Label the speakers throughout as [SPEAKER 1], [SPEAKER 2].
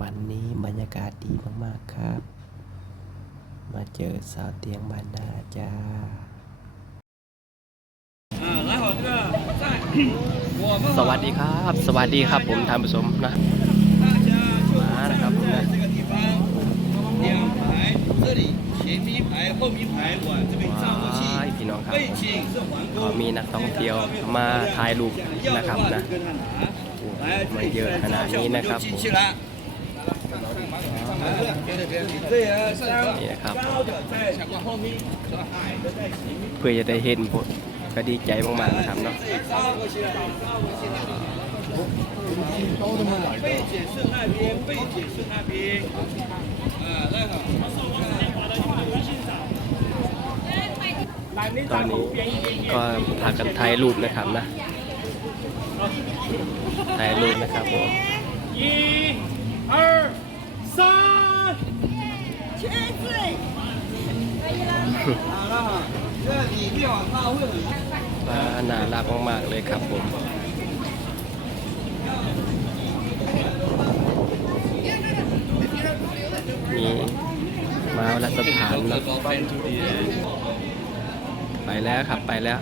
[SPEAKER 1] วันนี้บรรยากาศดีมากๆครับ มาเจอสาวเตียงบ้านนาจ้าสวัสดีครับ สวัสดีครับผมท่านผู้ชมนะมานะครับผมนะว้า
[SPEAKER 2] ว
[SPEAKER 1] พี่น้องครับก็มีนักท่องเที่ยวมาถ่ายรูปนะครับนะมาเยอะขนาดนี้นะครับผม นี่ครับ เพื่อจะได้เห็นผลก็ดีใจมากๆนะครับเนาะตอนนี้ก็พากันถ่ายรูปนะครับนะถ่ายรูปนะครับผม
[SPEAKER 2] 二、三。
[SPEAKER 3] 缺嘴。可以了。
[SPEAKER 2] 好了哈，这里越往大会很。
[SPEAKER 1] ว่าน่ารักมากๆเลยครับผมมีมาวัดสถานแล้วไปแล้วครับไปแล้ว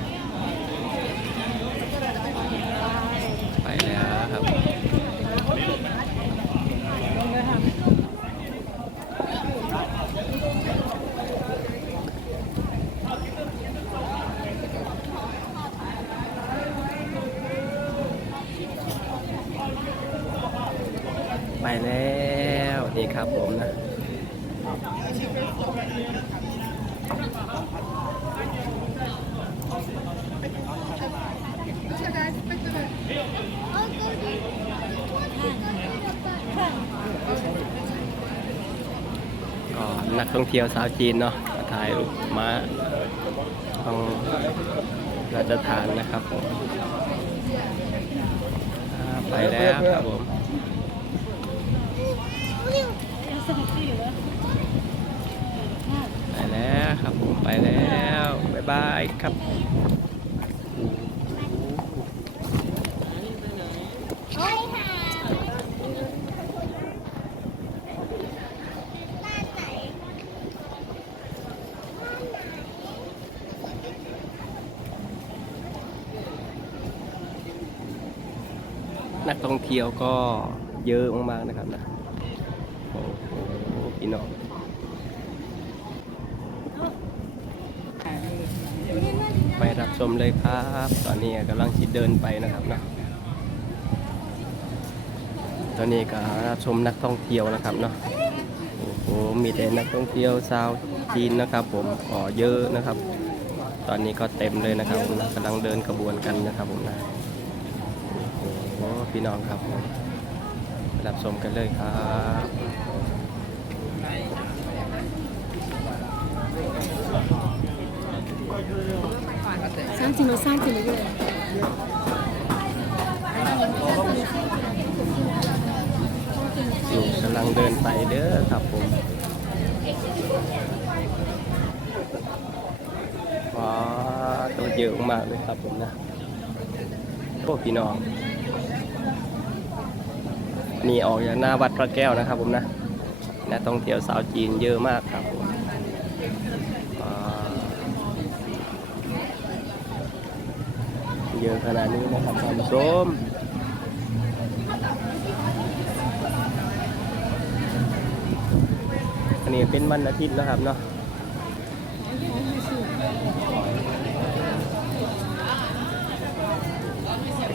[SPEAKER 1] แล้วนี่ครับผมนะก็นักท่องเที่ยวสาวจีนเนาะถ่ายรูปมาต้องราชทานนะครับผมไปแล้วครับผม ไปแล้วครับผมไปแล้ว บ๊ายครับ
[SPEAKER 3] นั
[SPEAKER 1] กท่องเที่ยวก็เยอะมากๆนะครับนะโอ้โหพี่น้อง ไปรับชมเลยครับ ตอนนี้กำลังคิดเดินไปนะครับนะตอนนี้ก็รับชมนักท่องเที่ยวนะครับเนาะโอ้โหมีแต่นักท่องเที่ยวชาวจีนนะครับ ผมอ๋อเยอะนะครับ ตอนนี้ก็เต็มเลยนะครับผมนะกำลังเดินขบวนกันนะครับผมนะโอ้โหพี่น้องครับไปรับชมกันเลยครับ
[SPEAKER 3] 三斤了，三斤了，
[SPEAKER 1] นี่กำลังเดินไปเด้อครับผมว้าตัวเยอะมากเลยครับผมนะพวกพี่น้องนี่ออกจากหน้าวัดพระแก้วนะครับผมนะนักท่องเที่ยวสาวจีนเยอะมากครับผม เยอะขนาดนี้นะครับท่านผู้ชมอันนี้เป็นวันอาทิตย์นะครับเนาะ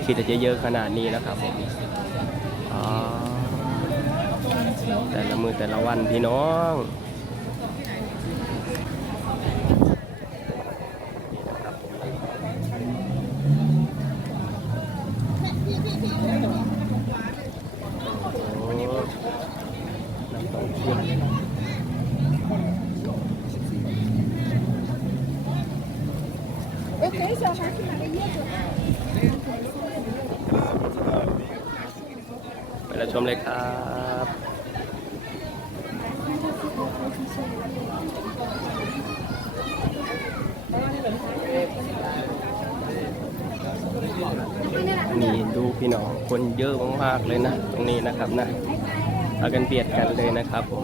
[SPEAKER 1] คิดจะเยอะขนาดนี้นะครับผมอ๋อแต่ละมือแต่ละวันพี่น้อง ไปรับชมเลยครับนี่ดูพี่น้องคนเยอะมากๆเลยนะ ตรงนี้นะครับนะพากันเบียดกันเลยนะครับผม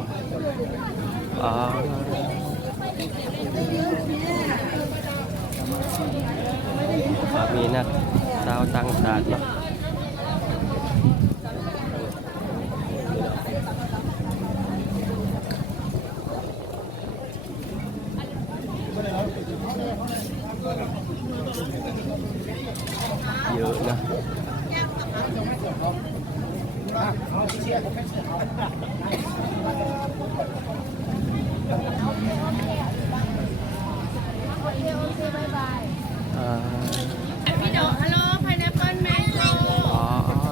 [SPEAKER 1] อ๋อครับ มีนักสาวต่างชาติเนาะเยอะนะ อ่า
[SPEAKER 3] พี่ดอกฮัลโหลพายแอปเปิ้ลแมงโก้
[SPEAKER 1] อ๋อ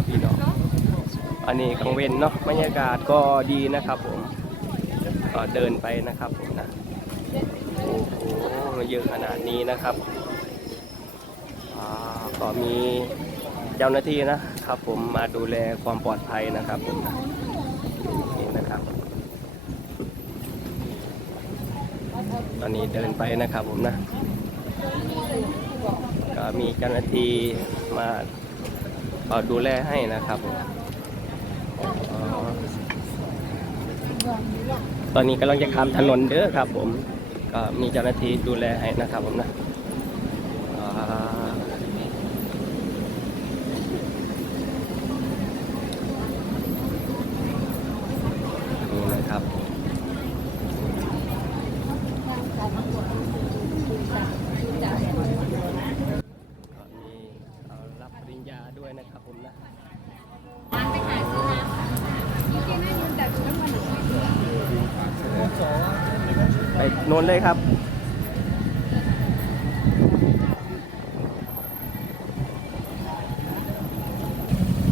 [SPEAKER 1] พี่น้อง อันนี้กลางเวนเนาะบรรยากาศก็ดีนะครับผมก็เดินไปนะครับผมนะโอ้โหเยอะขนาดนี้นะครับก็มีเจ้าหน้าที่นะครับผมมาดูแลความปลอดภัยนะครับผมนะนี่นะครับตอนนี้เดินไปนะครับผมนะ ก็มีเจ้าหน้าที่มาเอ่อดูแลให้นะครับผม ตอนนี้กำลังจะข้ามถนนเด้อครับ ผมก็มีเจ้าหน้าที่ดูแลให้นะครับผมนะอ่านี่นะครับก็มีเอารับปริญญาด้วยนะครับผมนะ ไปโน่นเลยครับ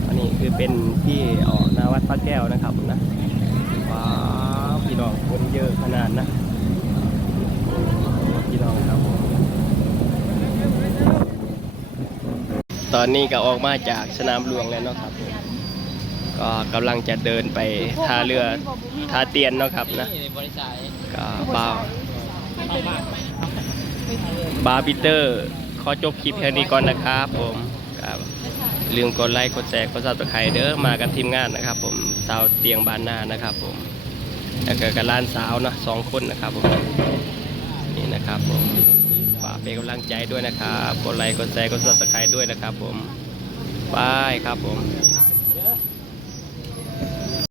[SPEAKER 1] อันนี้คือเป็นที่ออกนาวัดพระแก้วนะครับผมนะว้าวพี่น้องคนเยอะขนาดนะพี่น้องครับ ตอนนี้ก็ออกมาจากสนามหลวงแล้วเนาะครับก็กำลังจะเดินไปท่าเรือท่าเตียนเนาะครับนะ
[SPEAKER 4] บริษัท
[SPEAKER 1] ก็บาบาบิเตอร์ ขอจบคลิปแค่นี้ก่อนนะครับผมครับลืมกดไลค์กดแชร์กดซับสไครต์เด้อมากันทีมงานนะครับ ผมสาวเตียงบานนานะครับ ผมแล้วก็กับร้านสาวเนาะสองคนนะครับผมนี่นะครับผมฝากเป็นกำลังใจด้วยนะครับ กดไลค์กดแชร์กดซับสไครต์ด้วยนะครับ ผมบายครับผม